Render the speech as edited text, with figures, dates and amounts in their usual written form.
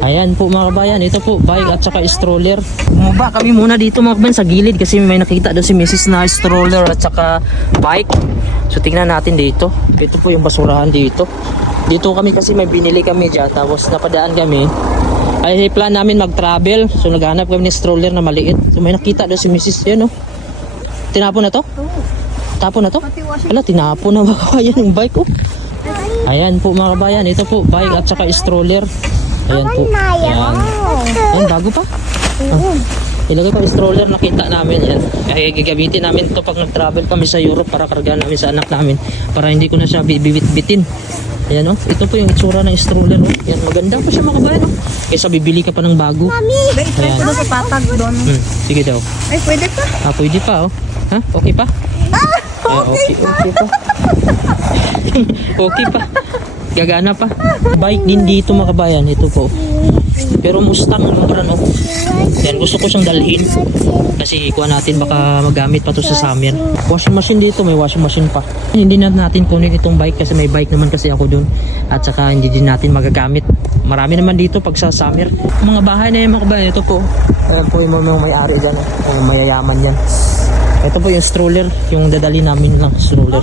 Ayan po mga kabayan, ito po bike at saka stroller. Bumaba kami muna dito mga kabayan sa gilid kasi may nakita doon si Mrs. na stroller at saka bike. So tingnan natin dito. Ito po yung basurahan dito. Dito kami kasi may binili kami dyan, tapos napadaan kami. Ay plan namin mag-travel. So naghanap kami ng stroller na maliit. So may nakita doon si Mrs. Yan oh. Tinapon na to? Tapon na to? Ala, tinapon na mga kabayan yung bike oh. Ayan po mga kabayan, ito po bike at saka stroller. Ayan po. Ayan. Ayan, bago pa. Ilagay pa yung stroller, nakita namin yan. Kaya gagamitin namin ito pag nag-travel kami sa Europe para kargahan namin sa anak namin. Para hindi ko na siya bibit-bitin. Ayan o. Ito po yung itsura ng stroller o. Ayan, maganda pa siya mga kabayan o. Kaysa bibili ka pa ng bago. Mami, try ko sa patag doon. Sige daw. Ay, pwede pa. Pwede pa o. Ha? Okay pa? Okay pa. Okay pa. Gagana pa. Bike din dito mga kabayan. Ito po. Pero Mustang mura no. Yan, gusto ko siyang dalhin. Kasi kuha natin baka magamit pa to sa summer. Washing machine dito, may washing machine pa. Hindi na natin kunin itong bike kasi may bike naman kasi ako dun. At saka hindi din natin magagamit. Marami naman dito pag sa summer. Mga bahay na yung mga kabayan. Ito po. Ayan po yung mga may-ari dyan. O mayayaman yan. Ito po yung stroller. Yung dadali namin lang stroller.